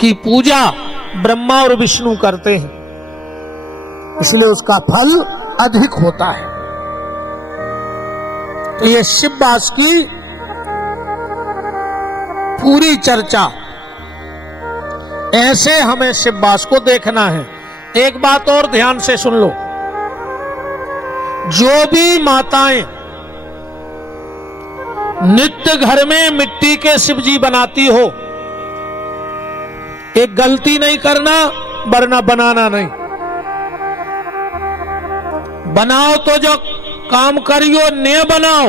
की पूजा ब्रह्मा और विष्णु करते हैं, इसलिए उसका फल अधिक होता है। तो ये शिववास की पूरी चर्चा, ऐसे हमें शिववास को देखना है। एक बात और ध्यान से सुन लो, जो भी माताएं नित्य घर में मिट्टी के शिवजी बनाती हो, एक गलती नहीं करना, वरना बनाना नहीं। बनाओ तो जो काम करियो ने बनाओ,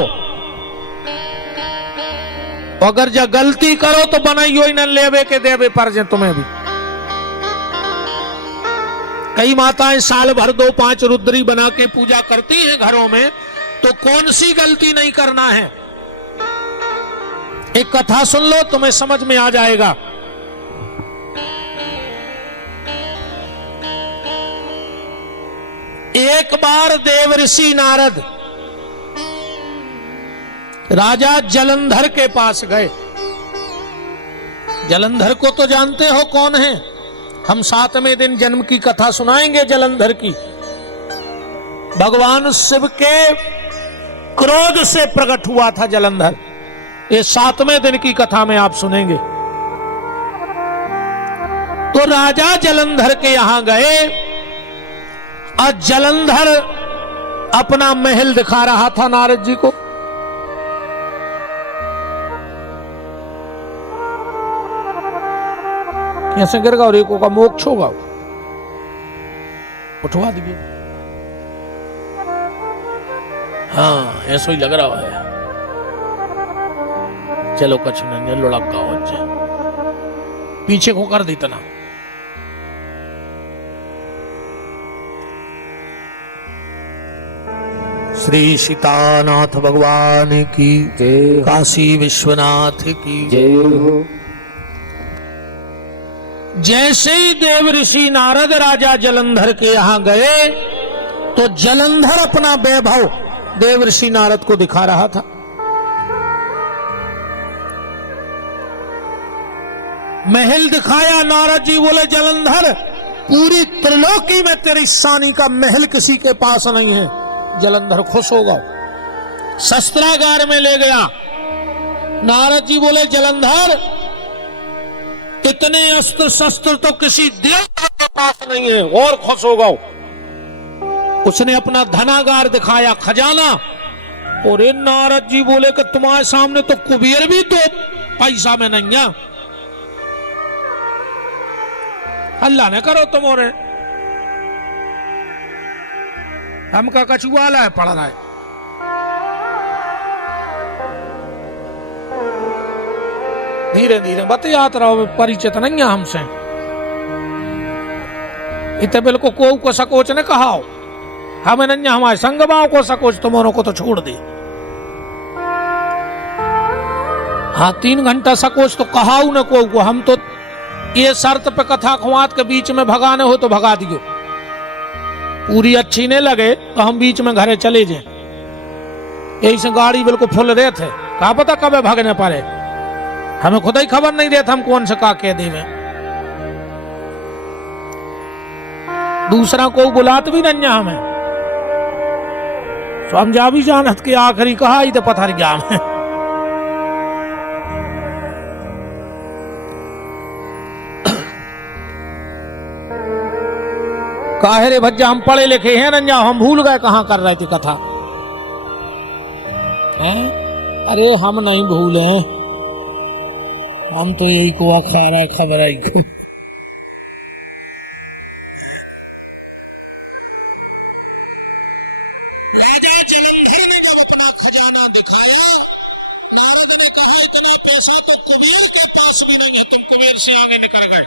अगर जो गलती करो तो बनाइयो ही न, लेवे के देवे पर जे तुम्हें भी। कई माताएं साल भर 2-5 रुद्री बना के पूजा करती हैं घरों में, तो कौन सी गलती नहीं करना है। एक कथा सुन लो, तुम्हें समझ में आ जाएगा। एक बार देवर्षि नारद राजा जलंधर के पास गए। जलंधर को तो जानते हो कौन है, हम 7वें दिन जन्म की कथा सुनाएंगे जलंधर की। भगवान शिव के क्रोध से प्रकट हुआ था जलंधर, ये 7वें दिन की कथा में आप सुनेंगे। तो राजा जलंधर के यहां गए और जलंधर अपना महल दिखा रहा था नारद जी को। ऐसे गिर गया और एक का मोक्ष होगा, उठवा दीजिए। हाँ ऐसा ही लग रहा है। चलो कछ नहीं, लुढ़क गया पीछे को कर दी तना। श्री सीतानाथ भगवान की जय, काशी विश्वनाथ की जय हो। जैसे ही देव ऋषि नारद राजा जलंधर के यहां गए, तो जलंधर अपना वैभव देव ऋषि नारद को दिखा रहा था। महल दिखाया, नारद जी बोले जलंधर पूरी त्रिलोकी में तेरी शानी का महल किसी के पास नहीं है। जलंधर खुश होगा, शस्त्रागार में ले गया। नारद जी बोले जलंधर इतने अस्त्र शस्त्र तो किसी देवता के पास नहीं है, और खुश होगा। उसने अपना धनागार दिखाया, खजाना। और नारद जी बोले कि तुम्हारे सामने तो कुबेर भी 2 पैसा में नहीं है। अल्लाह ने करो तुम, और हमका कछुआला है पड़ रहा है। धीरे धीरे बतियात रहो, परिचित नहीं है हमसे। इतने बिल्कुल को सकोच ने कहा हमें नहीं, हमारे संगमाओं को सकोच, तुमों को तो छोड़ दी। हाँ 3 घंटा सकोच तो कहा न को, हम तो ये शर्त पे कथा खुआत के बीच में भगाने हो तो भगा दियो, पूरी अच्छी नहीं लगे तो हम बीच में घरे चले जाए। यही से गाड़ी बिल्कुल फुल रहे थे, कहा पता कब भागने पारे, हमें खुद ही खबर नहीं रहता हम कौन से का कह देवे। दूसरा को बुलात भी नहीं हमें, समझा भी जानत के आखिरी कहा ही तो पत्थर गया हमें। काहे रे भज्जा, हम पढ़े लिखे हैं नंजा, हम भूल गए कहां कर रहे थे कथा है? अरे हम नहीं भूले, हम तो यही को खा रहा है, खबर आई को। राजा जलंधर ने जब अपना खजाना दिखाया, नारद ने कहा इतना पैसा तो कुबेर के पास भी नहीं है, तुम कुबेर से आगे निकल गए।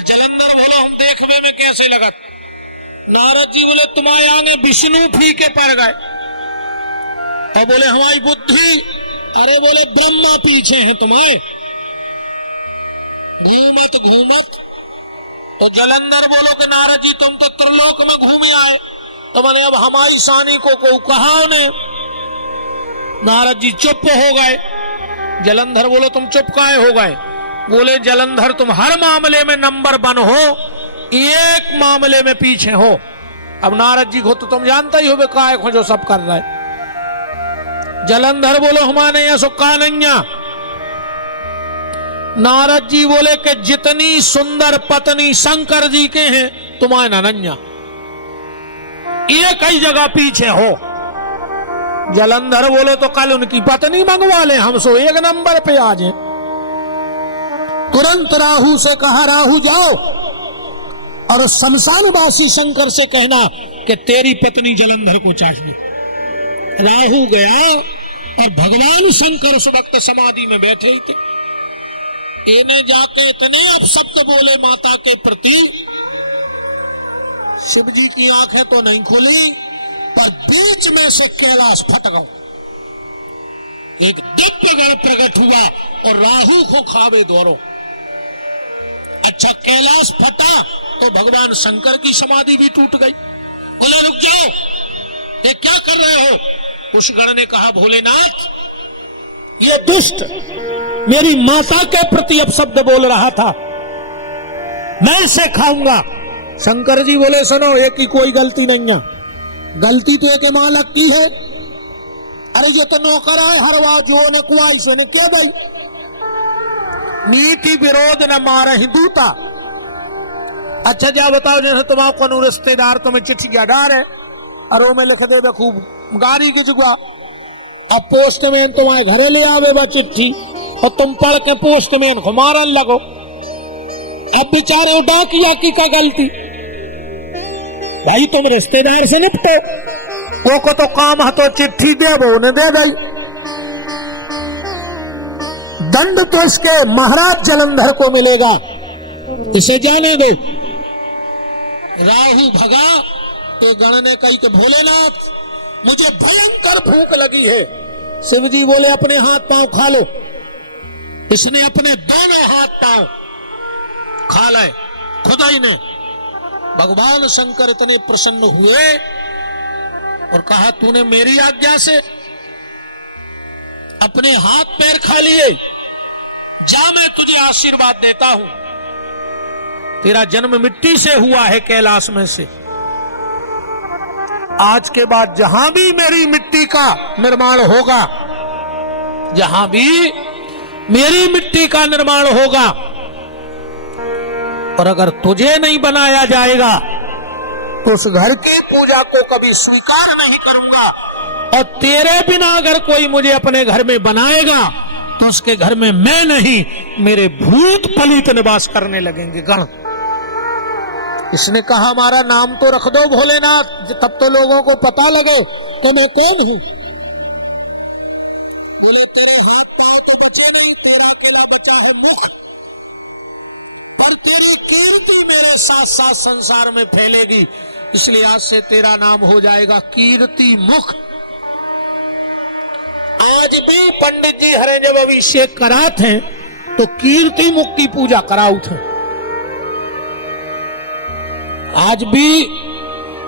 जलंधर बोला हम देखने में कैसे लगा? नारद जी बोले तुम्हारे आगे विष्णु फीके पड़ गए। और बोले हमारी बुद्धि, अरे बोले ब्रह्मा पीछे हैं तुम्हारे, घूमत घूमत। तो जलंधर बोलो कि नारद जी तुम तो त्रिलोक में घूमे आए, तो बोले अब हमारी शानी को कहा ने। नारद जी चुप हो गए। जलंधर बोलो तुम चुप काहे हो गए? बोले जलंधर तुम हर मामले में नंबर 1 हो, एक मामले में पीछे हो। अब नारद जी को तो तुम जानता ही हो बे काय को जो सब कर रहा है। जलंधर बोलो हमारे यहां सुक्का नैया। नारद जी बोले कि जितनी सुंदर पत्नी शंकर जी के हैं तुम्हारे नन्या, एक ही जगह पीछे हो। जलंधर बोले तो कल उनकी पत्नी मंगवा ले, हम सो एक नंबर पे आ जाए। तुरंत राहु से कहा राहु जाओ और शमशानवासी शंकर से कहना कि तेरी पत्नी जलंधर को चाहिए। राहु गया और भगवान शंकर उस वक्त समाधि में बैठे ही थे। इन्हें जाके इतने अपशब्द बोले माता के प्रति, शिव जी की आंखें तो नहीं खुली पर बीच में से कैलाश फट गया। एक दिव्य गण प्रकट हुआ और राहु को खावे दौड़ो। अच्छा कैलाश फटा तो भगवान शंकर की समाधि भी टूट गई। बोले रुक जाओ, ये क्या कर रहे हो? उस गण ने कहा भोलेनाथ ये दुष्ट मेरी माता के प्रति अपशब्द बोल रहा था, मैं इसे खाऊंगा। शंकर जी बोले सुनो एक की कोई गलती नहीं है, गलती तो एक मालक की है। अरे ये तो नौकर है हरवा जो न कुआई से ने क्या भाई नीति विरोध न मारे दूता। अच्छा जा बताओ जैसे तुम्हारा कोनो रिश्तेदार तुम्हें चिट्ठी डाल है और वो में लिख दे खूब गाड़ी की जुआ, अब पोस्टमैन तुम्हारे घरे ले आवे बा चिट्ठी और तुम पढ़ के पोस्टमैन को मारन लगो। अब बेचारे वो डाकिया की क्या गलती? भाई तुम रिश्तेदार से निपटो, वो को तो काम है तो चिट्ठी दे वो उन्हें दे गई। दंड तो इसके महाराज जलंधर को मिलेगा, इसे जाने दो। राहु भगा तो गण ने कही कि भोलेनाथ मुझे भयंकर भूख लगी है। शिव जी बोले अपने हाथ पांव खा लो। इसने अपने दोनों हाथ पांव खा लाए खुदा ही ने। भगवान शंकर इतने प्रसन्न हुए और कहा तूने मेरी आज्ञा से अपने हाथ पैर खा लिए, जा मैं तुझे आशीर्वाद देता हूं। तेरा जन्म मिट्टी से हुआ है कैलाश में से, आज के बाद जहां भी मेरी मिट्टी का निर्माण होगा, जहां भी मेरी मिट्टी का निर्माण होगा और अगर तुझे नहीं बनाया जाएगा तो उस घर की पूजा को कभी स्वीकार नहीं करूंगा। और तेरे बिना अगर कोई मुझे अपने घर में बनाएगा तो उसके घर में मैं नहीं मेरे भूत पलित निवास करने लगेंगे गण। इसने कहा हमारा नाम तो रख दो भोलेनाथ, तब तो लोगों को पता लगे कि मैं कौन हूं। बोले तेरे हाथ पांव तो बचे नहीं, तेरा अकेला बचा है मुख, और तेरी कीर्ति मेरे साथ साथ संसार में फैलेगी, इसलिए आज से तेरा नाम हो जाएगा कीर्ति मुख। आज भी पंडित जी हरे जब अभिषेक कराते हैं तो कीर्ति मुख की पूजा कराउत है। आज भी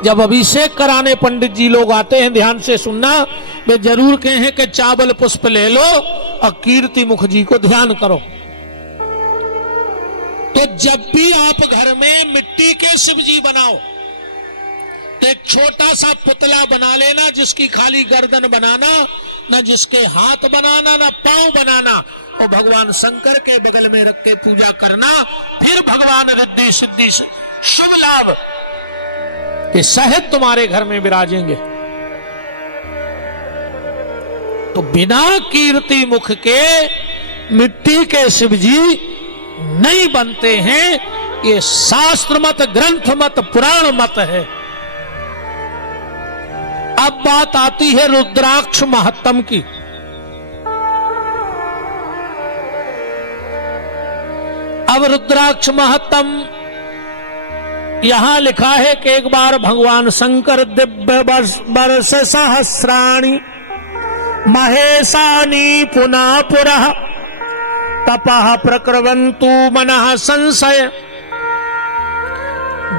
जब अभिषेक कराने पंडित जी लोग आते हैं, ध्यान से सुनना, वे जरूर कहें कि चावल पुष्प ले लो और कीर्ति मुख जी को ध्यान करो। तो जब भी आप घर में मिट्टी के शिव जी बनाओ तो एक छोटा सा पुतला बना लेना, जिसकी खाली गर्दन बनाना, न जिसके हाथ बनाना न पांव बनाना, और भगवान शंकर के बगल में रख के पूजा करना। फिर भगवान रिद्धि सिद्धि शुभ लाभ के सहित तुम्हारे घर में विराजेंगे। तो बिना कीर्ति मुख के मिट्टी के शिव जी नहीं बनते हैं, ये शास्त्र मत, ग्रंथ मत, पुराण मत है। अब बात आती है रुद्राक्ष महत्तम की। अब रुद्राक्ष महत्तम यहां लिखा है कि एक बार भगवान शंकर दिव्य वर्ष सहस्राणि महेशानी पुनः पुरः तपः प्रकृवन्तु मनः संशय।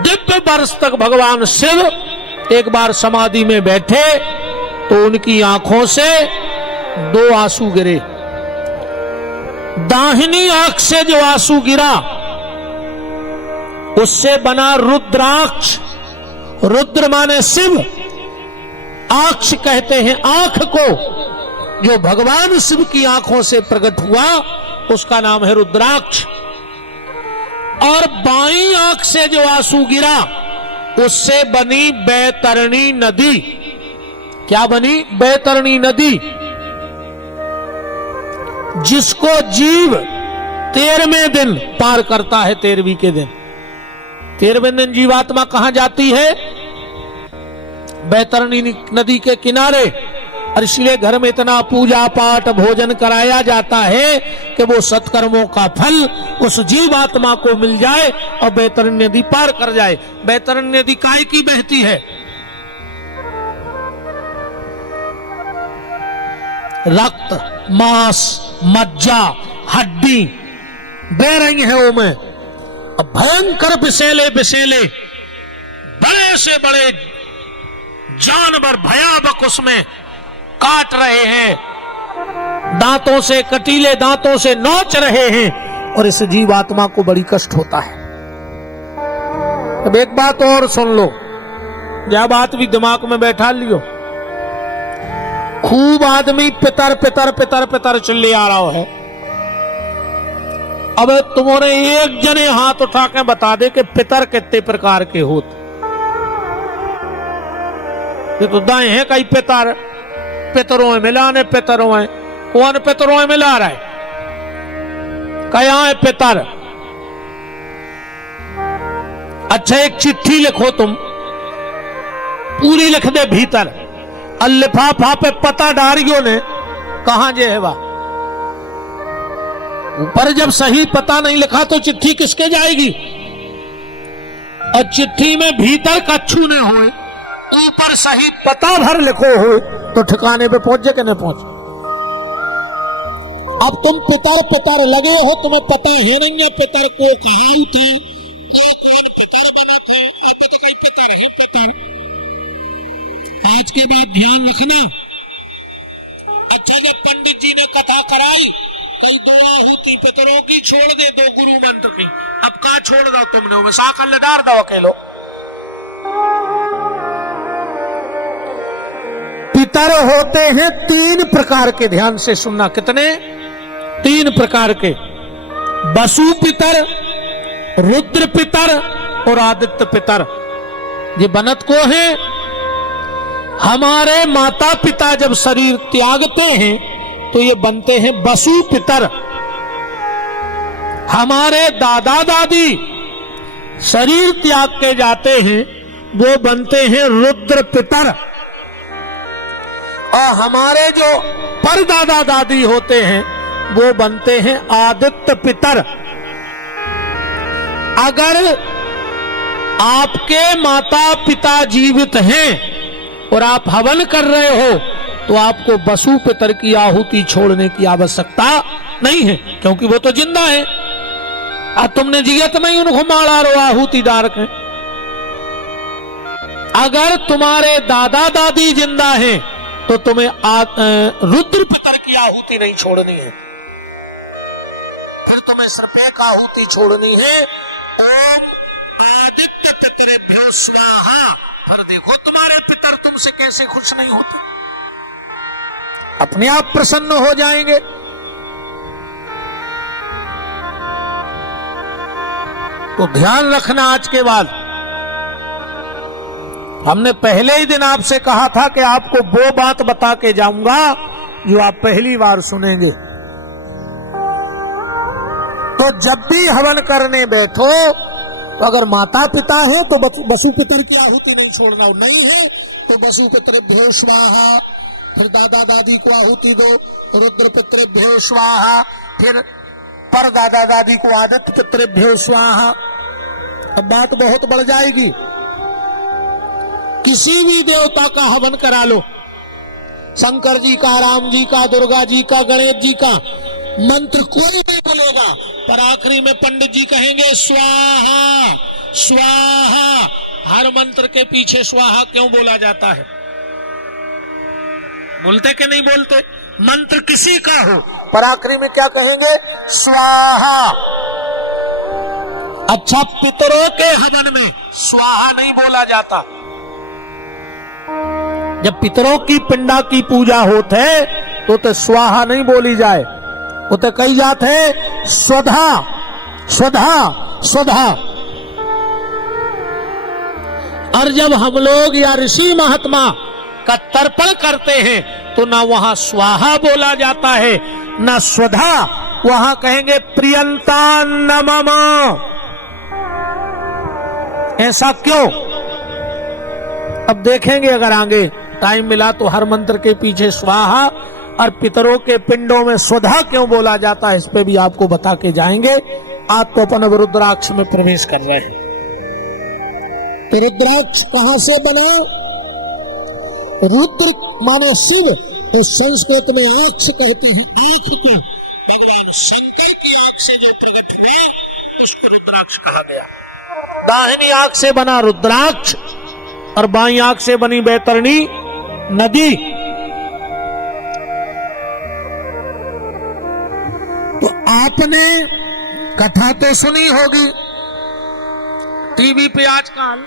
दिव्य वर्ष तक भगवान शिव एक बार समाधि में बैठे तो उनकी आंखों से 2 आंसू गिरे। दाहिनी आंख से जो आंसू गिरा उससे बना रुद्राक्ष। रुद्र माने शिव, आक्ष कहते हैं आंख को। जो भगवान शिव की आंखों से प्रकट हुआ उसका नाम है रुद्राक्ष। और बाईं आंख से जो आंसू गिरा उससे बनी बैतरणी नदी। क्या बनी? बैतरणी नदी, जिसको जीव 13वें दिन पार करता है। 13वीं के दिन, 13वें दिन जीवात्मा कहां जाती है? बैतरणी नदी के किनारे। और इसलिए घर में इतना पूजा पाठ भोजन कराया जाता है कि वो सत्कर्मों का फल उस जीवात्मा को मिल जाए और बैतरणी नदी पार कर जाए। बैतरणी नदी काय की बहती है? रक्त, मांस, मज्जा, हड्डी बह रही है वो में। अब भयंकर विषैले विषैले बड़े से बड़े जानवर भयावह उसमें काट रहे हैं, दांतों से, कटीले दांतों से नोच रहे हैं और इस जीवात्मा को बड़ी कष्ट होता है। अब एक बात और सुन लो, यह बात भी दिमाग में बैठा लियो। खूब आदमी पितर पितर पितर पितर चिल्ले आ रहा है। अब तुम्हारे एक जने हाथ उठा के बता दे कि पितर कितने प्रकार के होते। ये तो दाएं हैं कई पितर, पितरों में मिलाने पितरों में। कौन पितरों में मिला रहा है? क्या है पितर? अच्छा एक चिट्ठी लिखो तुम, पूरी लिख दे भीतर, और लिफाफा पे पता डारियो ने कहां जे है वह। ऊपर जब सही पता नहीं लिखा तो चिट्ठी किसके जाएगी? और चिट्ठी में भीतर कच्छू ने हो, ऊपर सही पता भर लिखो हो तो ठिकाने पे पहुंचे कि नहीं पहुंचे। अब तुम पितर पितर लगे हो, तुम्हें पता है नहीं है पितर को कहां थी, कौन पितर बना था। अब तो कई पितर है पितर। आज के बाद ध्यान रखना। अच्छा जब पंडित जी ने कथा कराई, कई दुआ होती पितरों की छोड़ दे दो गुरु मंत्र की। अब कहा छोड़ दो तुमने, वो साकल डार दो अकेलो। पितर होते हैं 3 प्रकार के, ध्यान से सुनना। कितने? 3 प्रकार के। वसु पितर, रुद्र पितर और आदित्य पितर। ये बनत को है। हमारे माता पिता जब शरीर त्यागते हैं तो ये बनते हैं वसु पितर। हमारे दादा दादी शरीर त्याग के जाते हैं, वो बनते हैं रुद्र पितर। और हमारे जो परदादा दादी होते हैं वो बनते हैं आदित्य पितर। अगर आपके माता पिता जीवित हैं और आप हवन कर रहे हो तो आपको वसु पितर की आहुति छोड़ने की आवश्यकता नहीं है, क्योंकि वो तो जिंदा है। और तुमने जियत में ही उनको मारा रो आहुति डार के। अगर तुम्हारे दादा दादी जिंदा हैं तो तुम्हें रुद्र पितर की आहुति नहीं छोड़नी है, फिर तुम्हें सिर्फ एक आहुति छोड़नी है, ओम आदित्य पितरेभ्यो स्वाहा। फिर देखो तुम्हारे पितर तुमसे कैसे खुश नहीं होते, अपने आप प्रसन्न हो जाएंगे। तो ध्यान रखना। आज के बाद हमने पहले ही दिन आपसे कहा था कि आपको वो बात बता के जाऊंगा जो आप पहली बार सुनेंगे। तो जब भी हवन करने बैठो तो अगर माता पिता है तो वसु पितर की आहुति नहीं छोड़ना, नहीं है तो वसु पितरेभ्यो स्वाहा। फिर दादा दादी को आहुति दो, रुद्र पितरेभ्यो स्वाहा। फिर पर दादा दादी को आदित्य पितरेभ्यो स्वाहा। अब बात बहुत बढ़ जाएगी। किसी भी देवता का हवन करा लो, शंकर जी का, राम जी का, दुर्गा जी का, गणेश जी का, मंत्र कोई नहीं बोलेगा, पर आखिरी में पंडित जी कहेंगे स्वाहा स्वाहा। हर मंत्र के पीछे स्वाहा क्यों बोला जाता है? बोलते कि नहीं बोलते? मंत्र किसी का हो, पराक्रमी में क्या कहेंगे? स्वाहा। अच्छा, पितरों के हवन में स्वाहा नहीं बोला जाता। जब पितरों की पिंडा की पूजा होते तो स्वाहा नहीं बोली जाए, वो तो कही जाते है स्वधा स्वधा स्वधा। और जब हम लोग या ऋषि महात्मा का तर्पण करते हैं तो ना वहां स्वाहा बोला जाता है ना स्वधा, वहां कहेंगे प्रियंता नमः। ऐसा क्यों? अब देखेंगे, अगर आगे टाइम मिला तो हर मंत्र के पीछे स्वाहा और पितरों के पिंडों में स्वधा क्यों बोला जाता है, इस पे भी आपको बता के जाएंगे। आज तो अपन रुद्राक्ष में प्रवेश कर रहे हैं। तो रुद्राक्ष कहां से बना? रुद्र माने शिव, तो संस्कृत में आंख कहते हैं। आंख को भगवान शंकर की आंख से जो प्रकट हुआ उसको रुद्राक्ष कहा गया। दाहिनी आंख से बना रुद्राक्ष और बाईं आंख से बनी बैतरणी नदी। तो आपने कथा तो सुनी होगी टीवी पे आजकल।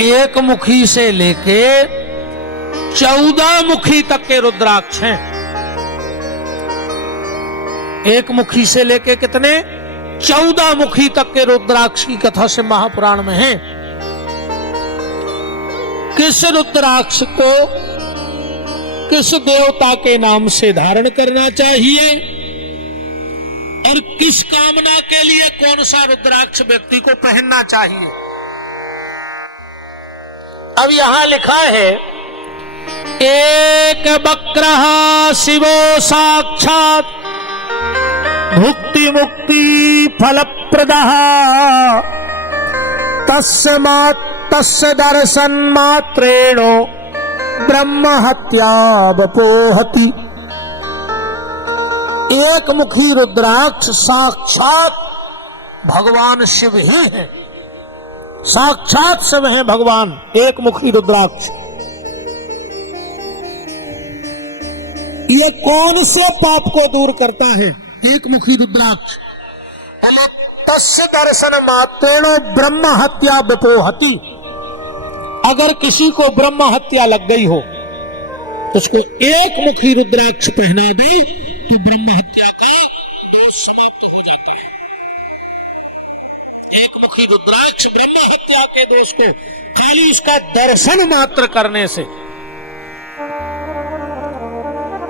एक मुखी से लेके 14 मुखी तक के रुद्राक्ष हैं। एक मुखी से लेके कितने? 14 मुखी तक के रुद्राक्ष की कथा से महापुराण में है। किस रुद्राक्ष को किस देवता के नाम से धारण करना चाहिए और किस कामना के लिए कौन सा रुद्राक्ष व्यक्ति को पहनना चाहिए। अब यहां लिखा है एक वक्रः शिवो साक्षात् भुक्ति मुक्ति फलप्रदः तस्य दर्शन मात्रेण ब्रह्म हत्या वपोहति। एक मुखी रुद्राक्ष साक्षात भगवान शिव ही है। साक्षात शिव है भगवान। एक मुखी रुद्राक्ष ये कौन से पाप को दूर करता है? एक मुखी रुद्राक्ष तस्य दर्शन मात्रेण ब्रह्म हत्या वपोहति। अगर किसी को ब्रह्म हत्या लग गई हो तो उसको एक मुखी रुद्राक्ष पहना दे तो ब्रह्म हत्या का दोष समाप्त हो जाता है। एक मुखी रुद्राक्ष ब्रह्म हत्या के दोष को खाली इसका दर्शन मात्र करने से।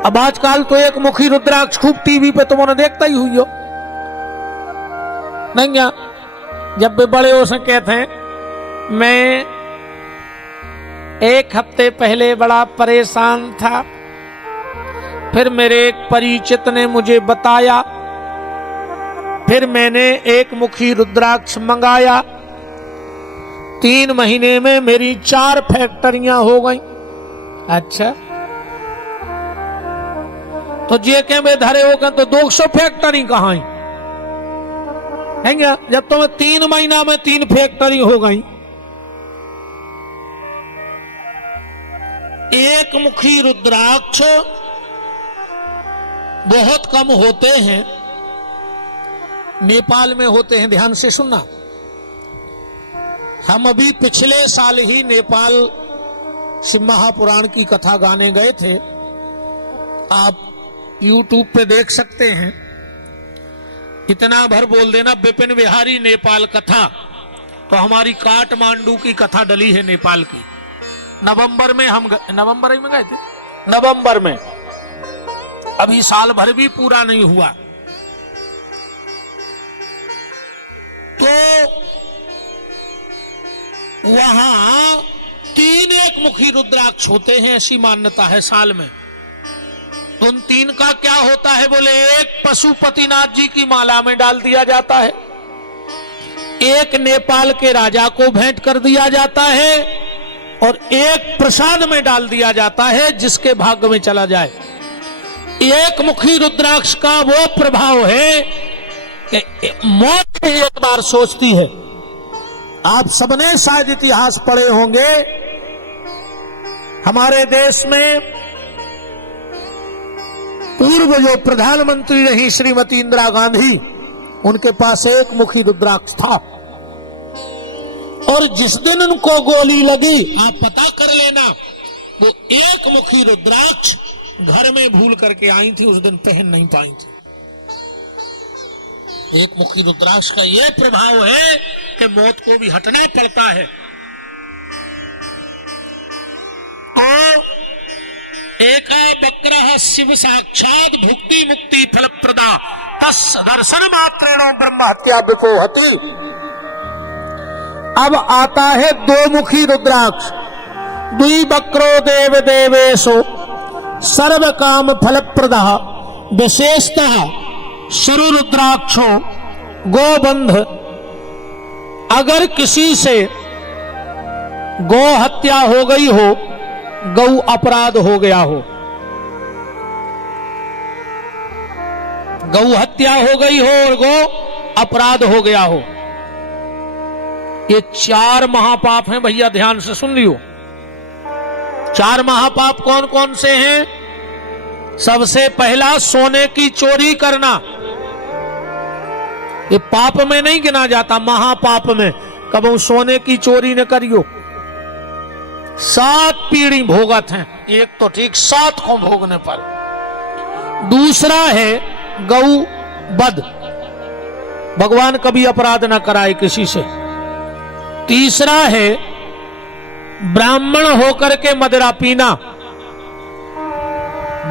अब आजकल तो एक मुखी रुद्राक्ष खूब टीवी पे तुमने देखता ही हुई हो नहीं क्या? जब भी बड़े हो से कहते हैं मैं एक हफ्ते पहले बड़ा परेशान था, फिर मेरे एक परिचित ने मुझे बताया, फिर मैंने एक मुखी रुद्राक्ष मंगाया, 3 महीने में मेरी 4 फैक्टरियां हो गई। अच्छा, तो जे के में धरे हो गए तो 200 फैक्टरी कहां है क्या? जब तुम्हें 3 महीना में 3 फैक्टरी हो गई। एक मुखी रुद्राक्ष बहुत कम होते हैं, नेपाल में होते हैं। ध्यान से सुनना, हम अभी पिछले साल ही नेपाल शिव महापुराण की कथा गाने गए थे। आप YouTube पे देख सकते हैं। इतना भर बोल देना विपिन बिहारी नेपाल कथा, तो हमारी काठमांडू की कथा डली है नेपाल की। नवंबर में हम नवंबर में गए थे, नवंबर में, अभी साल भर भी पूरा नहीं हुआ। तो वहां 3 एकमुखी रुद्राक्ष होते हैं, ऐसी मान्यता है साल में। उन 3 का क्या होता है बोले, एक पशुपतिनाथ जी की माला में डाल दिया जाता है, एक नेपाल के राजा को भेंट कर दिया जाता है, और एक प्रसाद में डाल दिया जाता है जिसके भाग्य में चला जाए। एक मुखी रुद्राक्ष का वो प्रभाव है कि मौत एक बार सोचती है। आप सबने शायद इतिहास पढ़े होंगे, हमारे देश में पूर्व जो प्रधानमंत्री रही श्रीमती इंदिरा गांधी, उनके पास एक मुखी रुद्राक्ष था, और जिस दिन उनको गोली लगी, आप पता कर लेना, वो एक मुखी रुद्राक्ष घर में भूल करके आई थी, उस दिन पहन नहीं पाई थी। एक मुखी रुद्राक्ष का यह प्रभाव है कि मौत को भी हटना पड़ता है। तो एका वक्रः शिव साक्षात भुक्ति मुक्ति फलप्रदा तस् दर्शन मात्रेण ब्रह्म हत्या विपोहति। अब आता है 2 मुखी रुद्राक्ष। द्विवक्रो देव देवेशो सर्व काम फलप्रदा विशेषतः शुरु रुद्राक्षो गोबंध। अगर किसी से गौ हत्या हो गई हो, गौ अपराध हो गया हो, गौ हत्या हो गई हो और गौ अपराध हो गया हो, ये 4 महापाप हैं भैया, ध्यान से सुन लियो। 4 महापाप कौन कौन से हैं? सबसे पहला सोने की चोरी करना, ये पाप में नहीं गिना जाता, महापाप में। कबो सोने की चोरी न करियो। 7 पीढ़ी भोगत हैं, एक तो ठीक 7 को भोगने पर। दूसरा है गौ वध, भगवान कभी अपराध ना कराए किसी से। तीसरा है ब्राह्मण होकर के मदिरा पीना,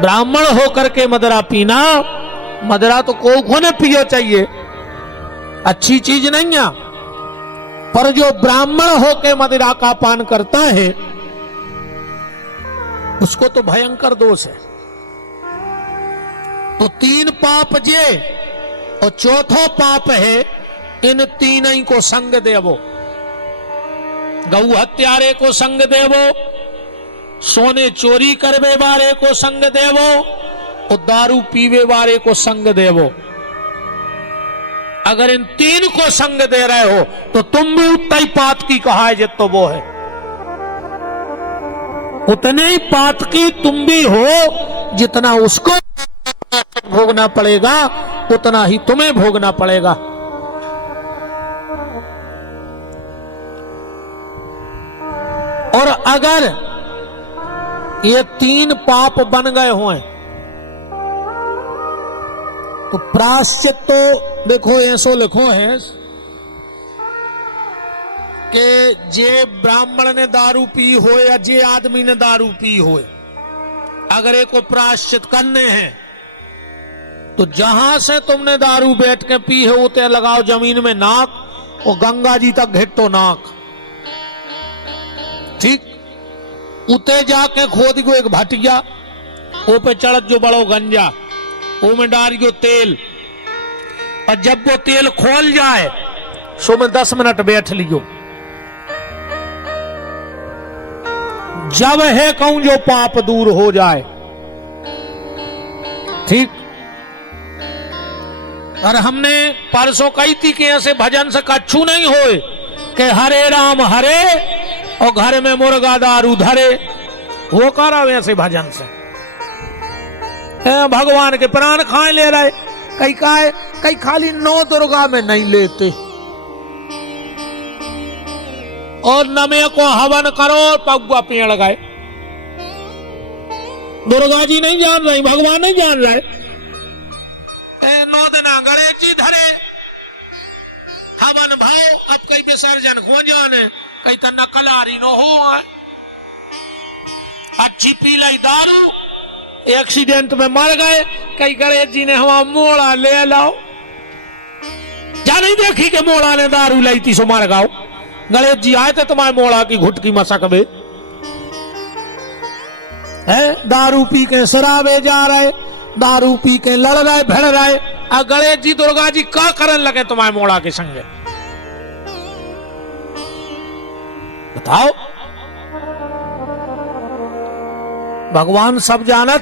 ब्राह्मण होकर के मदिरा पीना। मदिरा तो को ने पियो चाहिए, अच्छी चीज नहीं है, पर जो ब्राह्मण होकर मदिरा का पान करता है उसको तो भयंकर दोष है। तो 3 पाप जे, और चौथा पाप है इन 3 को संग देवो। गौ हत्यारे को संग देवो, सोने चोरी करवे वाले को संग देवो, और दारू पीवे वाले को संग देवो। अगर इन 3 को संग दे रहे हो तो तुम भी उतना ही पात की कहा है जित तो वो है, उतने ही पात की तुम भी हो, जितना उसको भोगना पड़ेगा उतना ही तुम्हें भोगना पड़ेगा। और अगर ये 3 पाप बन गए हुए तो प्रायश्चित तो देखो ऐसो लिखो है कि जे ब्राह्मण ने दारू पी हो या जे आदमी ने दारू पी हो, अगर एक को प्रायश्चित करने हैं तो जहां से तुमने दारू बैठ के पी है उते लगाओ जमीन में नाक, और गंगा जी तक घिटो नाक, ठीक। उते जाके खोद गो एक भटिया, वो पे चढ़त जो बड़ो गंजा, वो में डाल गयो तेल, और जब वो तेल खोल जाए सो में 10 मिनट बैठ लियो। जब है कहूं जो पाप दूर हो जाए, ठीक। और हमने परसों कही थी कि ऐसे भजन से कच्छू नहीं होए कि हरे राम हरे और घर में मुर्गा दारू धरे, वो करा वैसे भजन से भगवान के प्राण खाए ले रहे। कई काहे, कई खाली 9 दुर्गा में नहीं लेते, और नमे को हवन करो और पगुआ पेड़ गए। दुर्गा जी नहीं जान रही, भगवान नहीं जान रहे। 9 दिन गणेश जी धरे हवन भाव, अब कई विसर्जन हो जाने, कई तो नकलारी न हो। अच्छी पीलाई दारू, एक्सीडेंट में मर गए, कई गणेश जी ने हमारा मोड़ा ले लाओ। क्या नहीं देखी कि मोड़ा ने दारू लाई थी सो मार गाओ। गणेश जी आए थे तुम्हारे मोड़ा की घुटकी मसक में है, दारू पी के शराबे जा रहे, दारू पी के लड़ रहे भिड़ रहे, और गणेश जी दुर्गा जी क्या करने लगे तुम्हारे मोड़ा के संगे? बताओ। भगवान सब जानत